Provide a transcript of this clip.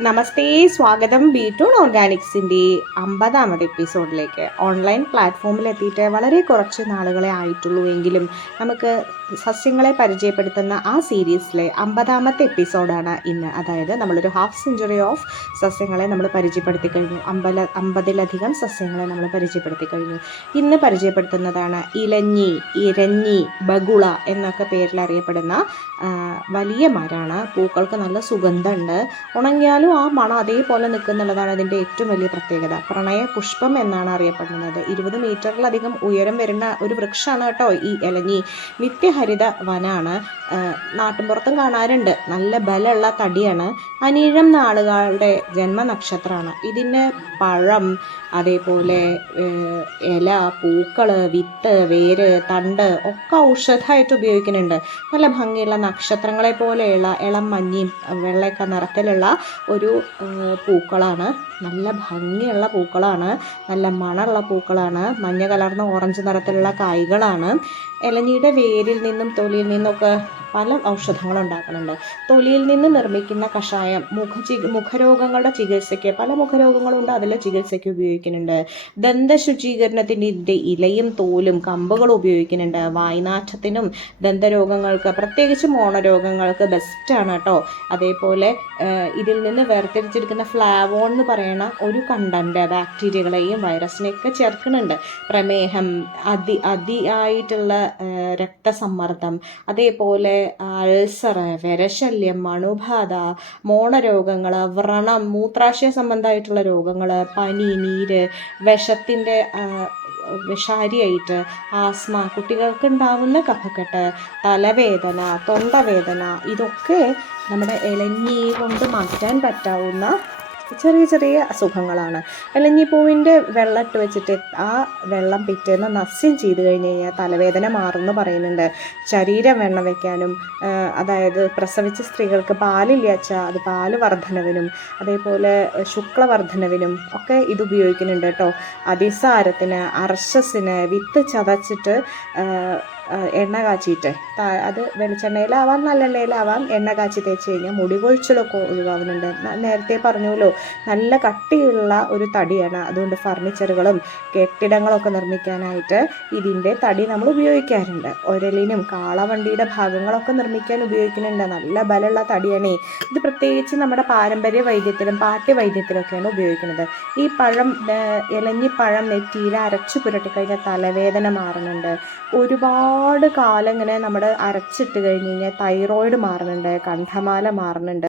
നമസ്തേ സ്വാഗതം. B tune ഓർഗാനിക്സിന്റെ അമ്പതാമത് എപ്പിസോഡിലേക്ക്. Online പ്ലാറ്റ്ഫോമിൽ എത്തിയിട്ട് വളരെ കുറച്ച് നാളുകളെ ആയിട്ടുള്ളൂ എങ്കിലും നമുക്ക് സസ്യങ്ങളെ പരിചയപ്പെടുത്തുന്ന ആ സീരീസിലെ അമ്പതാമത്തെ എപ്പിസോഡാണ് ഇന്ന്. അതായത് നമ്മളൊരു ഹാഫ് സെഞ്ചുറി ഓഫ് സസ്യങ്ങളെ നമ്മൾ പരിചയപ്പെടുത്തി കഴിഞ്ഞു. അമ്പല അമ്പതിലധികം സസ്യങ്ങളെ നമ്മൾ പരിചയപ്പെടുത്തി കഴിഞ്ഞു. ഇന്ന് പരിചയപ്പെടുത്തുന്നതാണ് ഇലഞ്ഞി ഇരഞ്ഞി ബഗുള എന്നൊക്കെ പേരിൽ അറിയപ്പെടുന്ന വലിയ മരമാണ് പൂക്കൾക്ക് നല്ല സുഗന്ധമുണ്ട്. ഉണങ്ങിയാലും ആ മണം അതേപോലെ നിൽക്കുന്നുള്ളതാണ് അതിന്റെ ഏറ്റവും വലിയ പ്രത്യേകത. പ്രണയ പുഷ്പം എന്നാണ് അറിയപ്പെടുന്നത്. ഇരുപത് മീറ്ററിലധികം ഉയരം വരുന്ന ഒരു വൃക്ഷമാണ് കേട്ടോ ഈ ഇലഞ്ഞി. നിത്യഹരിത വനാണ്. ആ, നാട്ടിൻപുറത്തും കാണാറുണ്ട്. നല്ല ബലമുള്ള തടിയാണ്. അനീഴം നാളുകളുടെ ജന്മനക്ഷത്രമാണ്. ഇതിന് പഴം അതേപോലെ ഇല പൂക്കൾ വിത്ത് വേര് തണ്ട് ഒക്കെ ഔഷധമായിട്ട് ഉപയോഗിക്കുന്നുണ്ട്. നല്ല ഭംഗിയുള്ള നക്ഷത്രങ്ങളെ പോലെയുള്ള ഇളം മഞ്ഞയും വെള്ളയൊക്കെ നിറത്തിലുള്ള ഒരു പൂക്കളാണ്. നല്ല ഭംഗിയുള്ള പൂക്കളാണ്. നല്ല മണമുള്ള പൂക്കളാണ്. മഞ്ഞ കലർന്ന ഓറഞ്ച് നിറത്തിലുള്ള കായ്കളാണ്. ഇലഞ്ഞിയുടെ വേരിൽ നിന്നും തൊലിയിൽ നിന്നൊക്കെ പല ഔഷധങ്ങൾ ഉണ്ടാക്കുന്നുണ്ട് തൊലിയിൽ നിന്ന് നിർമ്മിക്കുന്ന കഷായം മുഖ മുഖരോഗങ്ങളുടെ ചികിത്സയ്ക്ക് പല മുഖരോഗങ്ങളുണ്ട് അതിലെ ചികിത്സയ്ക്ക് ഉപയോഗിക്കുന്നുണ്ട്. ദന്തശുചീകരണത്തിന്റെ ഇലയും തോലും കമ്പുകളും ഉപയോഗിക്കുന്നുണ്ട്. വായ്നാറ്റത്തിനും ദന്തരോഗങ്ങൾക്ക് പ്രത്യേകിച്ച് മോണരോഗങ്ങൾക്ക് ബെസ്റ്റാണ് കേട്ടോ. അതേപോലെ ഇതിൽ നിന്ന് വേർതിരിച്ചെടുക്കുന്ന ഫ്ലാവോൺ എന്ന് പറയുന്ന ഒരു കണ്ടന്റ് ബാക്ടീരിയകളെയും വൈറസിനെയൊക്കെ ചേർക്കുന്നുണ്ട്. പ്രമേഹം അതി അതിയായിട്ടുള്ള രക്തസമ്മർദ്ദം അതേപോലെ അൾസർ വിരശല്യം അണുബാധ മോണരോഗങ്ങൾ വ്രണം മൂത്രാശയ സംബന്ധമായിട്ടുള്ള രോഗങ്ങൾ പനി നീര് വിഷത്തിന്റെ വിഷാരിയായിട്ട് ആസ്മ കുട്ടികൾക്ക് ഉണ്ടാകുന്ന കഫക്കെട്ട് തലവേദന തൊണ്ടവേദന ഇതൊക്കെ നമ്മുടെ ഇളഞ്ഞി കൊണ്ട് മാറ്റാൻ പറ്റാവുന്ന ചെറിയ ചെറിയ അസുഖങ്ങളാണ്. ഇലഞ്ഞിപ്പൂവിന്റെ വെള്ളം ഇട്ട് വെച്ചിട്ട് ആ വെള്ളം പിറ്റേന്ന് നസ്യം ചെയ്ത് കഴിഞ്ഞ് കഴിഞ്ഞാൽ തലവേദന മാറുമെന്ന് പറയുന്നുണ്ട്. ശരീരം വെണ്ണ വയ്ക്കാനും അതായത് പ്രസവിച്ച സ്ത്രീകൾക്ക് പാലില്ലാച്ച അത് പാൽ വർധനവിനും അതേപോലെ ശുക്ലവർധനവിനും ഒക്കെ ഇത് ഉപയോഗിക്കുന്നുണ്ട് കേട്ടോ. അതിസാരത്തിന് അർശസിന് വിത്ത് ചതച്ചിട്ട് എണ്ണ കാച്ചിയിട്ട്. അത് വെളിച്ചെണ്ണയിലാവാം നല്ലെണ്ണയിലാവാം. എണ്ണ കാച്ചി തേച്ച് കഴിഞ്ഞാൽ മുടി കൊഴിച്ചിലൊക്കെ ഒഴിവാകുന്നുണ്ട് നേരത്തെ പറഞ്ഞല്ലോ നല്ല കട്ടിയുള്ള ഒരു തടിയാണ്. അതുകൊണ്ട് ഫർണിച്ചറുകളും കെട്ടിടങ്ങളൊക്കെ നിർമ്മിക്കാനായിട്ട് ഇതിന്റെ തടി നമ്മൾ ഉപയോഗിക്കാറുണ്ട്. ഒരലിനും കാളവണ്ടിയുടെ ഭാഗങ്ങളൊക്കെ നിർമ്മിക്കാൻ ഉപയോഗിക്കുന്നുണ്ട്. നല്ല ബലമുള്ള തടിയാണേ. ഇത് പ്രത്യേകിച്ച് നമ്മുടെ പാരമ്പര്യ വൈദ്യത്തിലും പാഠ്യവൈദ്യത്തിലൊക്കെയാണ് ഉപയോഗിക്കുന്നത്. ഈ പഴം ഇലഞ്ഞി പഴം നെറ്റിയിൽ അരച്ചു പുരട്ടിക്കഴിഞ്ഞാൽ തലവേദന മാറുന്നുണ്ട്. ഒരുപാട് കാലം ഇങ്ങനെ നമ്മൾ അരച്ചിട്ട് കഴിഞ്ഞ് കഴിഞ്ഞാൽ തൈറോയിഡ് മാറുന്നുണ്ട് കണ്ഠമാല മാറുന്നുണ്ട്.